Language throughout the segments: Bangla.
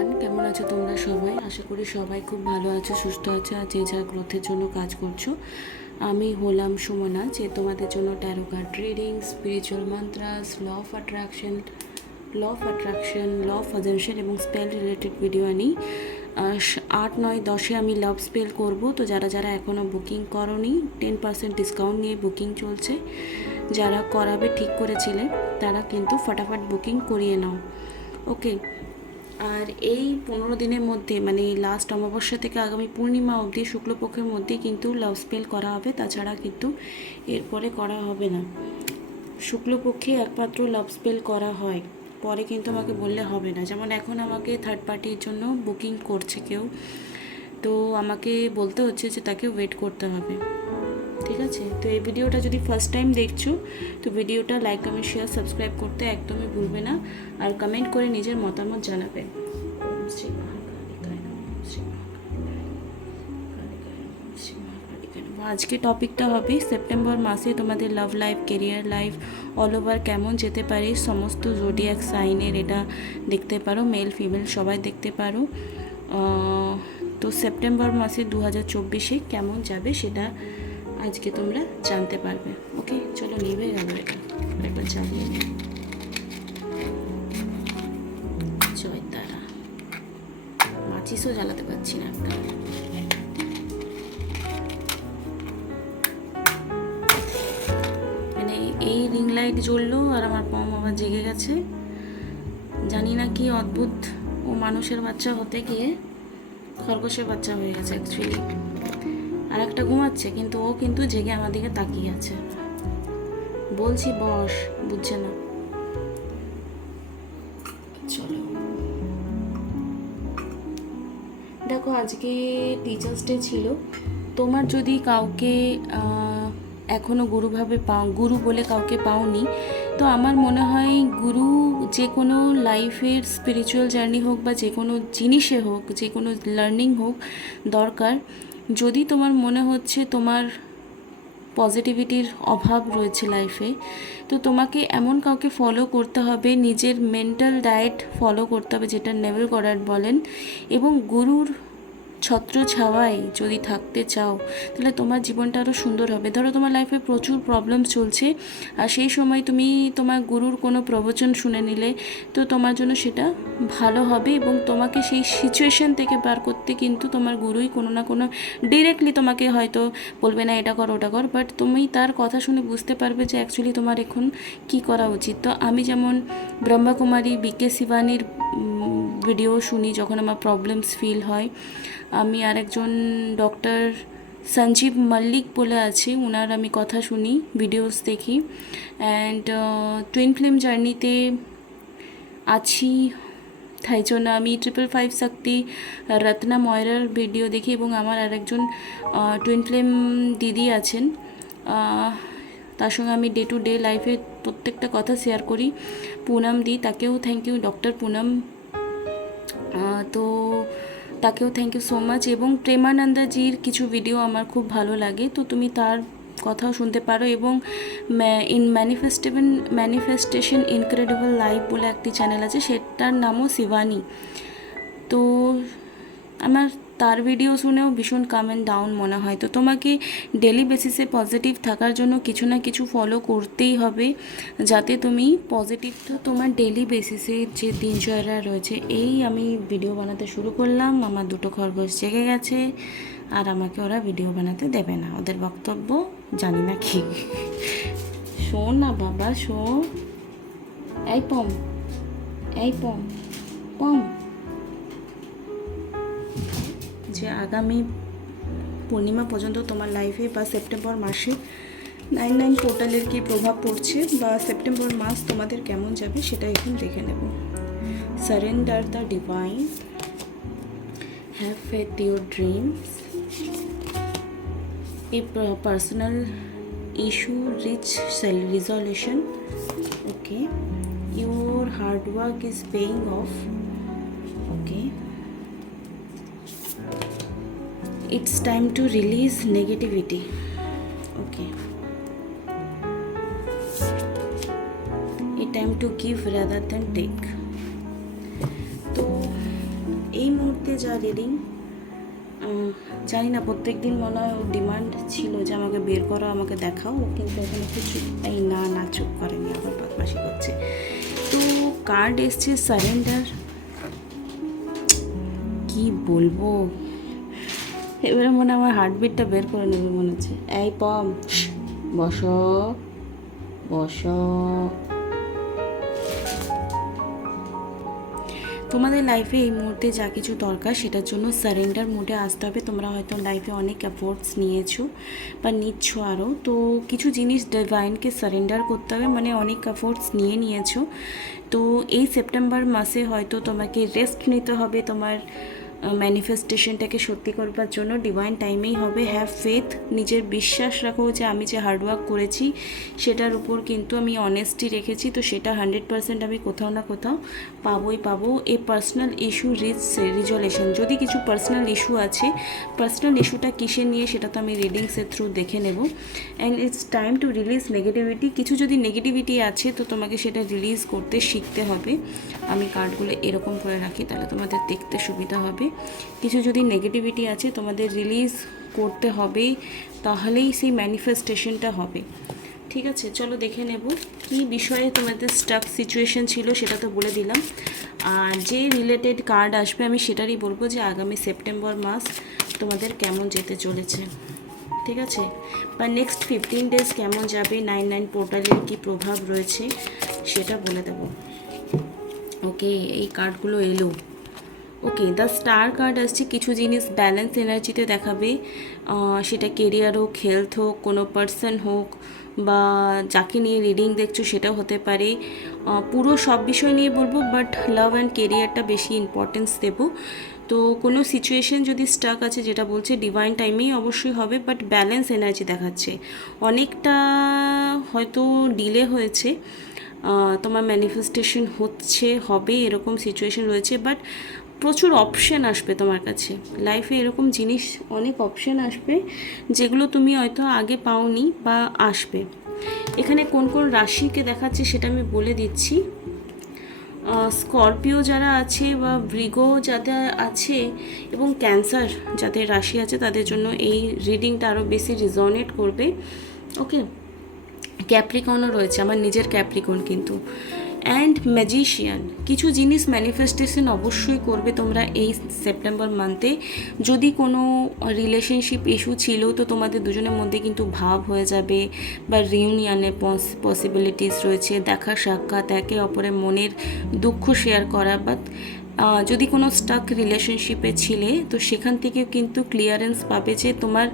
এভরিওয়ান, কেমন আছো তোমরা সবাই? আশা করি সবাই খুব ভালো আছো, সুস্থ আছো আর যে যার গ্রোথের জন্য কাজ করছো। আমি হলাম সুমনা, যে তোমাদের জন্য tarot card reading, spiritual mantras, law of assumption এবং স্পেল রিলেটেড ভিডিও আনি। 8, 9, 10 আমি লাভ স্পেল করব। তো যারা যারা এখনও বুকিং করোনি, 10% ডিসকাউন্ট নিয়ে বুকিং চলছে। যারা করাবে ঠিক করেছিলে তারা কিন্তু ফটাফট বুকিং করিয়ে নাও, ওকে? আর এই 15 দিনের মধ্যে, মানে লাস্ট অমাবস্যা থেকে আগামী পূর্ণিমা অবধি, শুক্লপক্ষের মধ্যে কিন্তু লাভ স্পেল করা হবে, তাছাড়া কিন্তু এরপরে করা হবে না। শুক্লপক্ষে একমাত্র লাভ স্পেল করা হয়, পরে কিন্তু আমাকে বললে হবে না। যেমন এখন আমাকে থার্ড পার্টির জন্য বুকিং করছে কেউ, তো আমাকে বলতে হচ্ছে যে তাকে ওয়েট করতে হবে, ঠিক আছে? তো এই ভিডিওটা যদি ফার্স্ট টাইম দেখছো, তো ভিডিওটা লাইক, কমেন্ট, শেয়ার, সাবস্ক্রাইব করতে একদমই ভুলবে না। আর কমেন্ট করে নিজের মতামত জানাবে। আজকে টপিকটা হবে সেপ্টেম্বর মাসে তোমাদের love life, career life all over কেমন যেতে পারে। সমস্ত জোডিয়াক সাইনের এটা দেখতে পারো, মেল ফিমেল সবাই দেখতে পারো। তো সেপ্টেম্বর মাসে 2024-এ কেমন যাবে সেটা আজকে তোমরা জানতে পারবে, ওকে? চলো, নিভে গেল এটা, একবার চালিয়ে নিই। জয় তারা, মাচিসও জ্বালাতে পারছি না একটা। মানে এই রিং লাইট জ্বললো আর আমার পম আবার জেগে গেছে। জানি না কি অদ্ভুত, ও মানুষের বাচ্চা হতে গিয়ে খরগোশের বাচ্চা হয়ে গেছে অ্যাকচুয়ালি। আর একটা ঘুমাচ্ছে, কিন্তু ও কিন্তু জেগে আমার দিকে তাকিয়ে আছে। বলছি বস, বুঝছে না। চলো, দেখো আজকে টিচার্স ডে ছিল। তোমার যদি কাউকে এখনও গুরুভাবে গুরু বলে কাউকে পাওনি, তো আমার মনে হয় গুরু যে কোনো লাইফের স্পিরিচুয়াল জার্নি হোক বা যে কোনো জিনিসে হোক, যে কোনো লার্নিং হোক, দরকার। যদি তোমার মনে হচ্ছে তোমার পজিটিভিটির অভাব রয়েছে লাইফে, তো তোমাকে এমন কাউকে ফলো করতে হবে, নিজের মেন্টাল ডায়েট ফলো করতে হবে, যেটা নেভেল গডার্ড বলেন। এবং গুরুর ছত্র ছাওয়ায় যদি থাকতে চাও, তাহলে তোমার জীবনটা আরও সুন্দর হবে। ধরো তোমার লাইফে প্রচুর প্রবলেম চলছে, আর সেই সময় তুমি তোমার গুরুর কোনো প্রবচন শুনে নিলে, তো তোমার জন্য সেটা ভালো হবে। এবং তোমাকে সেই সিচুয়েশান থেকে বার করতে কিন্তু তোমার গুরুই কোনো না কোনো, ডিরেক্টলি তোমাকে হয়তো বলবে না এটা কর ওটা কর, বাট তুমি তার কথা শুনে বুঝতে পারবে যে অ্যাকচুয়ালি তোমার এখন কী করা উচিত। তো আমি যেমন ব্রহ্মাকুমারী বিকে শিবানীর ভিডিও শুনি যখন আমার প্রবলেমস ফিল হয়। আমি আরেকজন ডক্টর সঞ্জীব মল্লিক বলে আছে, ওনার আমি কথা শুনি, ভিডিওস দেখি। অ্যান্ড টুইন ফ্লেম জার্নিতে আছি, তাই জন্য আমি 555 শক্তি রত্না ময়রার ভিডিও দেখি। এবং আমার আরেকজন টুইন ফ্লেম দিদি আছেন, তার সঙ্গে আমি ডে টু ডে লাইফে প্রত্যেকটা কথা শেয়ার করি, পুনম দি, তাকেও থ্যাংক ইউ, ডক্টর পুনম। তো তাকেও থ্যাংক ইউ সো মাচ। এবং প্রেমানন্দাজির কিছু ভিডিও আমার খুব ভালো লাগে, তো তুমি তার কথাও শুনতে পারো। এবং ম্যানিফেস্টেশন ইনক্রেডিবল লাইফ বলে একটি চ্যানেল আছে, সেটার নামও শিবানী। তো আমার তার ভিডিও শুনেও ভীষণ কাম অ্যান্ড ডাউন মনে হয়। তো তোমাকে ডেলি বেসিসে পজিটিভ থাকার জন্য কিছু না কিছু ফলো করতেই হবে, যাতে তুমি পজিটিভ। তো তোমার ডেলি বেসিসে যে দিনচর্যা রয়েছে, এই আমি ভিডিও বানাতে শুরু করলাম, আমার দুটো খরগোশ জেগে গেছে, আর আমাকে ওরা ভিডিও বানাতে দেবে না, ওদের বক্তব্য জানি না কি। শোন না বাবা, শোন। এই পম, এই পম, পম। যে আগামী পূর্ণিমা পর্যন্ত তোমার লাইফে বা সেপ্টেম্বর মাসে 9/9 পোর্টালের কী প্রভাব পড়ছে, বা সেপ্টেম্বর মাস তোমাদের কেমন যাবে সেটা এখন দেখে নেব। Surrender the divine, have faith your dreams, a personal issue reach resolution, okay, your hard work is paying off, okay, it's time to release negativity, okay, a time to give rather than take. তো মুহূর্তে যা রিডিং, জানি না, প্রত্যেক দিন মনে হয় ওর ডিমান্ড ছিল যে আমাকে বের করো, আমাকে দেখাও, কিন্তু এখানে কিছু এই না চুপ করেনি, আবার বদমাশি করছে। তো কার্ড এসছে সারেন্ডার, কি বলবো, এবারে মনে আমার হার্টবিটটা বের করে নেবে মনে হচ্ছে। এই পম, বসো বসো। তোমাদের লাইফে এই মুহূর্তে যা কিছু দরকার সেটার জন্য সারেন্ডার মোডে আসতে হবে। তোমরা হয়তো লাইফে অনেক এফোর্টস নিয়েছো বা নিচ্ছ আরও, তো কিছু জিনিস ডিভাইনকে সারেন্ডার করতে হবে, মানে অনেক এফোর্টস নিয়েছো। তো এই সেপ্টেম্বর মাসে হয়তো তোমাকে রেস্ট নিতে হবে তোমার ম্যানিফেস্টেশনটাকে সত্যি করবার জন্য। ডিভাইন টাইমেই হবে। হ্যাভ ফেথ, নিজের বিশ্বাস রাখো যে আমি যে হার্ডওয়ার্ক করেছি সেটার উপর কিন্তু আমি অনেস্টি রেখেছি, তো সেটা 100% আমি কোথাও না কোথাও পাবো। এই পার্সোনাল ইস্যু রিজলেশন, যদি কিছু পার্সোনাল ইস্যু আছে, পার্সোনাল ইস্যুটা কিসে নিয়ে সেটা তো আমি রিডিংসের থ্রু দেখে নেব। And it's time to release negativity, কিছু যদি নেগেটিভিটি আছে তো তোমাকে সেটা রিলিজ করতে শিখতে হবে। আমি কার্ডগুলো এরকম করে রাখি, তাহলে তোমাদের দেখতে সুবিধা হবে। কিছু যদি নেগেটিভিটি আছে তোমাদের রিলিজ করতে হবে, তাহলেই সেই ম্যানিফেস্টেশনটা হবে। ঠিক আছে, চলো দেখে নেব কী বিষয়ে তোমাদের স্টাক সিচুয়েশন ছিল, সেটা তো বলে দিলাম। আর যে রিলেটেড কার্ড আসবে আমি সেটারই বলবো যে আগামী সেপ্টেম্বর মাস তোমাদের কেমন যেতে চলেছে। ঠিক আছে, বা নেক্সট 15 ডেজ কেমন যাবে, 9/9 পোর্টালের কী প্রভাব রয়েছে সেটা বলে দেবো। ওকে, এই কার্ডগুলো এলো। ওকে, দ্য স্টার কার্ড আসছে, কিছু জিনিস ব্যালেন্স এনার্জিতে দেখাবে, সেটা কেরিয়ার হোক, হেলথ হোক, কোনো পার্সন হোক, বা যাকে নিয়ে রিডিং দেখছো সেটাও হতে পারে। পুরো সব বিষয় নিয়ে বলবো, বাট লাভ অ্যান্ড কেরিয়ারটা বেশি ইম্পর্টেন্স দেবো। তো কোনো সিচুয়েশন যদি স্টাক আছে, যেটা বলছে ডিভাইন টাইমেই অবশ্যই হবে, বাট ব্যালেন্স এনার্জি দেখাচ্ছে। অনেকটা হয়তো ডিলে হয়েছে, তোমার ম্যানিফেস্টেশন হবে এরকম সিচুয়েশন রয়েছে, বাট প্রচুর অপশান আসবে তোমার কাছে লাইফে, এরকম জিনিস অনেক অপশান আসবে যেগুলো তুমি হয়তো আগে পাওনি বা আসবে। এখানে কোন কোন রাশিকে দেখাচ্ছে সেটা আমি বলে দিচ্ছি। স্করপিও যারা আছে বা বৃগো যাদের আছে এবং ক্যান্সার যাদের রাশি আছে তাদের জন্য এই রিডিংটা আরও বেশি রিজনেট করবে। ওকে, ক্যাপ্রিকনও রয়েছে, আমার নিজের ক্যাপ্রিকন কিন্তু। অ্যান্ড ম্যাজিশিয়ান, কিছু জিনিস ম্যানিফেস্টেশন অবশ্যই করবে তোমরা এই সেপ্টেম্বর মান্থে। যদি কোনো রিলেশনশিপ ইস্যু ছিল তো তোমাদের দুজনের মধ্যে কিন্তু ভাব হয়ে যাবে, বা রিউনিয়নের পসিবিলিটিস রয়েছে, দেখা সাক্ষাৎ, একে অপরের মনের দুঃখ শেয়ার করা, বা যদি কোনো স্টাক রিলেশনশিপে ছিলে তো সেখান থেকেও কিন্তু ক্লিয়ারেন্স পাবে যে তোমার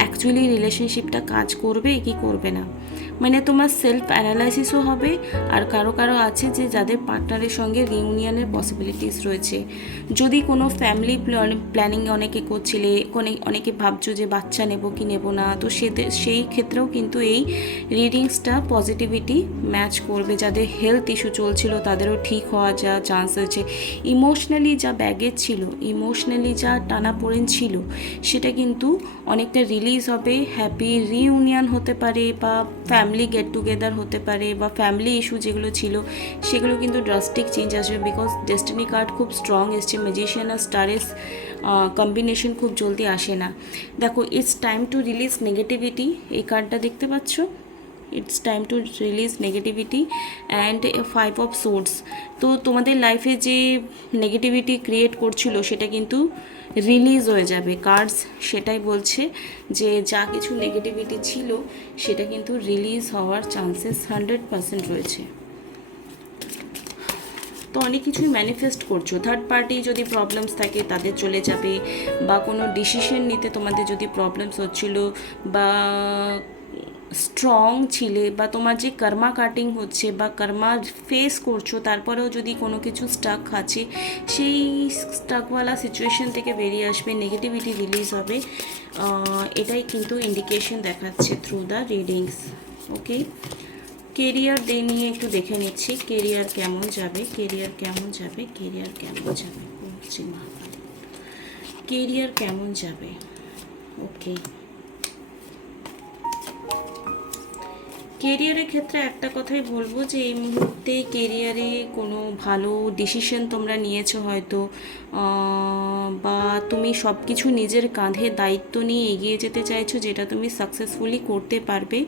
অ্যাকচুয়ালি রিলেশনশিপটা কাজ করবে কি করবে না। মানে তোমার সেলফ অ্যানালাইসিসও হবে। আর কারো আছে যে যাদের পার্টনারের সঙ্গে রিউনিয়নের পসিবিলিটিস রয়েছে। যদি কোনো ফ্যামিলি প্ল্যানিং অনেকে করছিলে, অনেকে ভাবছো যে বাচ্চা নেব কি নেব না, তো সেই ক্ষেত্রেও কিন্তু এই রিডিংসটা পজিটিভিটি ম্যাচ করবে। যাদের হেলথ ইস্যু চলছিল তাদেরও ঠিক হওয়ার যা চান্স আছে। ইমোশনালি যা ব্যাগেজ ছিল, ইমোশনালি যা টানাপোড়েন ছিল, সেটা কিন্তু অনেকটা রিলিজ হবে। হ্যাপি রিউনিয়ন হতে পারে, বা ফ্যামিলি গেট টুগেদার হতে পারে, বা ফ্যামিলি ইস্যু যেগুলো ছিল সেগুলো কিন্তু ড্রাস্টিক চেঞ্জ আসবে, বিকজ ডেস্টিনি কার্ড খুব স্ট্রং এসছে। ম্যাজিশিয়ান আর স্টারের কম্বিনেশন খুব জলদি আসে না। দেখো, it's time to release negativity, এই কার্ডটা দেখতে পাচ্ছ, it's time to release negativity and 5 of swords. তো তোমাদের লাইফে যে নেগেটিভিটি ক্রিয়েট করছিল সেটা কিন্তু রিলিজ হয়ে যাবে। কার্ডস সেটাই বলছে যে যা কিছু নেগেটিভিটি ছিল সেটা কিন্তু রিলিজ হওয়ার চান্সেস 100% রয়েছে। তো অনেক কিছুই ম্যানিফেস্ট করছো। থার্ড পার্টি যদি প্রবলেমস থাকে তাদের চলে যাবে, বা কোনো ডিসিশন নিতে তোমাদের যদি প্রবলেমস হচ্ছিল, বা স্ট্রং ছিলে, বা তোমার যে কর্মা কাটিং হচ্ছে বা কর্মা ফেস করছো, তারপরেও যদি কোনো কিছু স্টাক আছে, সেই স্টাকওয়ালা সিচুয়েশন থেকে বেরিয়ে আসবে, নেগেটিভিটি রিলিজ হবে, এটাই কিন্তু ইন্ডিকেশন দেখাচ্ছে through the readings. Okay, career নিয়ে একটু দেখে নিচ্ছি, কেরিয়ার কেমন যাবে, কেরিয়ার কেমন যাবে, কেরিয়ার কেমন যাবে, কেরিয়ার কেমন যাবে। ওকে, কেরিয়ারের ক্ষেত্রে একটা কথাই বলবো যে এই মুহূর্তে কেরিয়ারে কোনো ভালো ডিসিশন তোমরা নিয়েছো হয়তো, বা তুমি সব কিছু নিজের কাঁধে দায়িত্ব নিয়ে এগিয়ে যেতে চাইছো, যেটা তুমি সাকসেসফুলি করতে পারবে।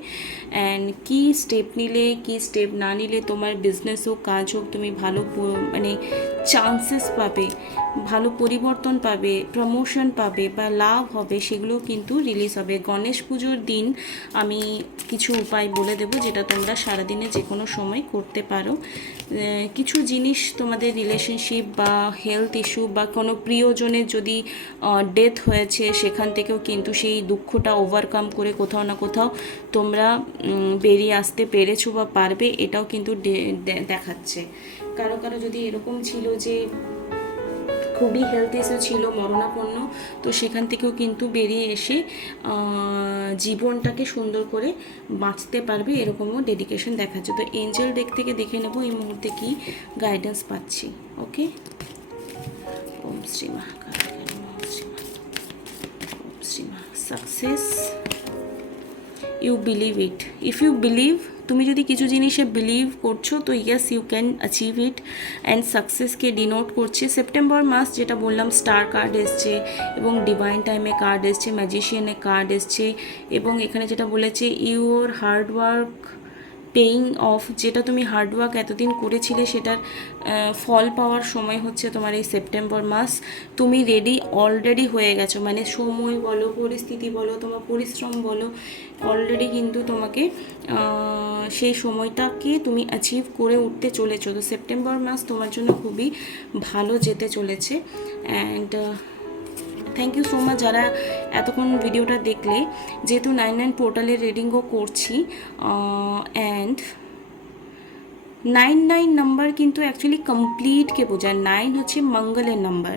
অ্যান্ড কী স্টেপ নিলে কী স্টেপ না নিলে তোমার বিজনেস হোক কাজ হোক তুমি ভালো মানে চান্সেস পাবে, ভালো পরিবর্তন পাবে, প্রমোশন পাবে বা লাভ হবে, সেগুলো কিন্তু রিলিজ হবে। গণেশ পুজোর দিন আমি কিছু উপায় বলে দেবো যেটা তোমরা সারাদিনে যে কোনো সময় করতে পারো। কিছু জিনিস তোমাদের রিলেশনশিপ বা হেলথ ইস্যু বা কোনো প্রিয়জনের যদি ডেথ হয়েছে, সেখান থেকেও কিন্তু সেই দুঃখটা ওভারকাম করে কোথাও না কোথাও তোমরা বেরিয়ে আসতে পেরেছো বা পারবে, এটাও কিন্তু দেখাচ্ছে। কারো কারো যদি এরকম ছিল যে খুবই হেলথ ইস্যু ছিল মরণাপন্ন, তো সেখান থেকেও কিন্তু বেরিয়ে এসে জীবনটাকে সুন্দর করে বাঁচতে পারবে, এরকমও ডেডিকেশন দেখাচ্ছে। তো এঞ্জেল ডেক থেকে দেখে নেব এই মুহূর্তে কি গাইডেন্স পাচ্ছি। ওকে, ওম শ্রী মহাকাল, ওম শ্রী মা, ওম শ্রী মা। Success, you believe it. If you believe, তুমি যদি কিছু জিনিসে বিলিভ করছো তো yes you can achieve it. And সাকসেসকে ডিনোট করছে সেপ্টেম্বর মাস, যেটা বললাম স্টার কার্ড এসছে এবং ডিভাইন টাইমে কার্ড এসছে, ম্যাজিশিয়ানে কার্ড এসছে, এবং এখানে যেটা বলেছে ইউর হার্ডওয়ার্ক পেইং অফ, যেটা তুমি হার্ডওয়ার্ক এতদিন করেছিলে সেটার ফল পাওয়ার সময় হচ্ছে তোমার এই সেপ্টেম্বর মাস। তুমি অলরেডি হয়ে গেছো, মানে সময় বলো, পরিস্থিতি বলো, তোমার পরিশ্রম বলো, অলরেডি কিন্তু তোমাকে সেই সময়টাকে তুমি অ্যাচিভ করে উঠতে চলেছো। তো সেপ্টেম্বর মাস তোমার জন্য খুবই ভালো যেতে চলেছে। And thank you so much যারা এতক্ষণ ভিডিওটা দেখলে। যেহেতু 99 পোর্টালের রিডিংও করছি, অ্যান্ড 99 নাম্বার কিন্তু অ্যাকচুয়ালি কমপ্লিটকে বোঝায়। 9 হচ্ছে মঙ্গলের নাম্বার,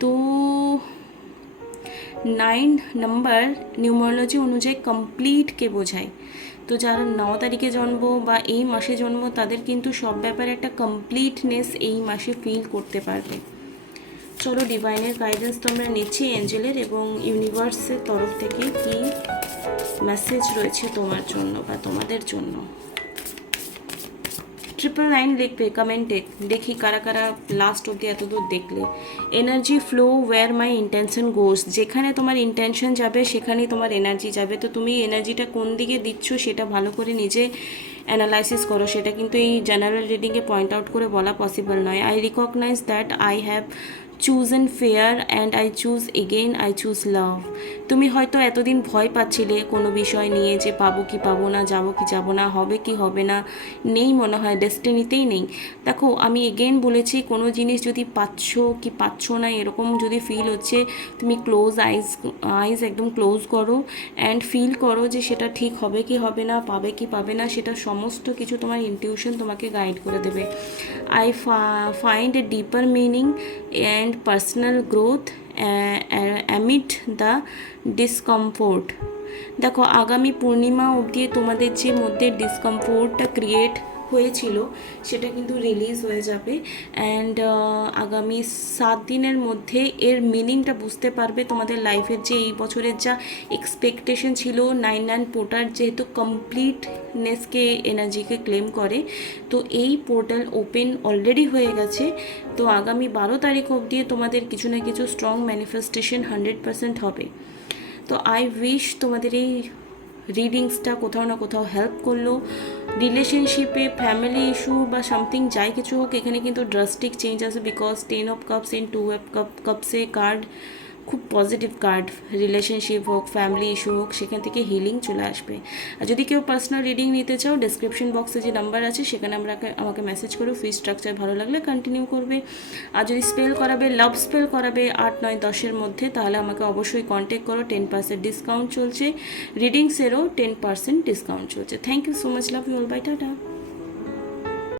তো 9 নাম্বার নিউমারোলজি অনুযায়ী কমপ্লিটকে বোঝায়। তো যারা 9 তারিখে জন্ম বা এই মাসে জন্ম, তাদের কিন্তু সব ব্যাপারে একটা কমপ্লিটনেস এই মাসে ফিল করতে পারবে। চলো ডিভাইনের গাইডেন্স তো আমরা নিচ্ছি এঞ্জেলের এবং ইউনিভার্সের তরফ থেকে কি মেসেজ রয়েছে তোমার জন্য বা তোমাদের জন্য। 999 লিখবে কমেন্টে, দেখি কারা কারা লাস্ট অব্দি এতদূর দেখলে। Energy flow where my intention goes, যেখানে তোমার ইন্টেনশন যাবে সেখানেই তোমার এনার্জি যাবে। তো তুমি এনার্জিটা কোন দিকে দিচ্ছ সেটা ভালো করে নিজে অ্যানালাইসিস করো, সেটা কিন্তু এই জেনারেল রিডিংয়ে পয়েন্ট আউট করে বলা পসিবল নয়। I recognise that I have chosen fear and I choose again, I choose love. তুমি হয়তো এতদিন ভয় পাচ্ছিলে কোনো বিষয় নিয়ে যে পাবো কি পাবো না, যাবো কি যাবো না, হবে কি হবে না, নেই মনে হয় ডেস্টিনিতেই নেই। দেখো আমি এগেইন বলেছি, কোনো জিনিস যদি পাচ্ছ কি পাচ্ছ না এরকম যদি ফিল হচ্ছে, তুমি আইজ একদম ক্লোজ করো অ্যান্ড ফিল করো যে সেটা ঠিক হবে কি হবে না, পাবে কি পাবে না, সেটা সমস্ত কিছু তোমার ইনটিউশন তোমাকে গাইড করে দেবে। I find a deeper meaning and personal growth amid the discomfort. দেখো আগামী পূর্ণিমা অবধি তোমাদের যে মধ্যে ডিসকমফোর্টটা ক্রিয়েট হয়েছিল সেটা কিন্তু রিলিজ হয়ে যাবে। অ্যান্ড আগামী 7 দিনের মধ্যে এর মিনিংটা বুঝতে পারবে। তোমাদের লাইফের যে এই বছরের যা এক্সপেকটেশন ছিল, 99 পোর্টাল যেহেতু কমপ্লিটনেসকে এনার্জিকে ক্লেম করে, তো এই পোর্টাল ওপেন অলরেডি হয়ে গেছে। তো আগামী 12 তারিখ অবধি তোমাদের কিছু না কিছু স্ট্রং ম্যানিফেস্টেশন 100% হবে। তো আই উইশ তোমাদের এই রিডিংসটা কোথাও না কোথাও হেল্প করলো। রিলেশনশিপে, ফ্যামিলি ইস্যু বা সামথিং যাই কিছু হোক, এখানে কিন্তু ড্রাস্টিক চেঞ্জ আসে, because 10 of cups and 2 of কাপসে কার্ড খুব পজিটিভ কার্ড। রিলেশনশিপ হোক, ফ্যামিলি ইস্যু হোক, সেখান থেকে হিলিং চলে আসবে। আর যদি কেউ পার্সোনাল রিডিং নিতে চাও, ডেসক্রিপশন বক্সে যে নাম্বার আছে সেখানে আমাকে মেসেজ করো। ফি স্ট্রাকচার ভালো লাগলে কন্টিনিউ করবে। আর যদি স্পেল করাবে, লাভ স্পেল করাবে 8, 9, 10-এর মধ্যে, তাহলে আমাকে অবশ্যই কন্ট্যাক্ট করো। 10% ডিসকাউন্ট চলছে, রিডিংসেরও 10% ডিসকাউন্ট চলছে। Thank you so much, love you all, bye, tata.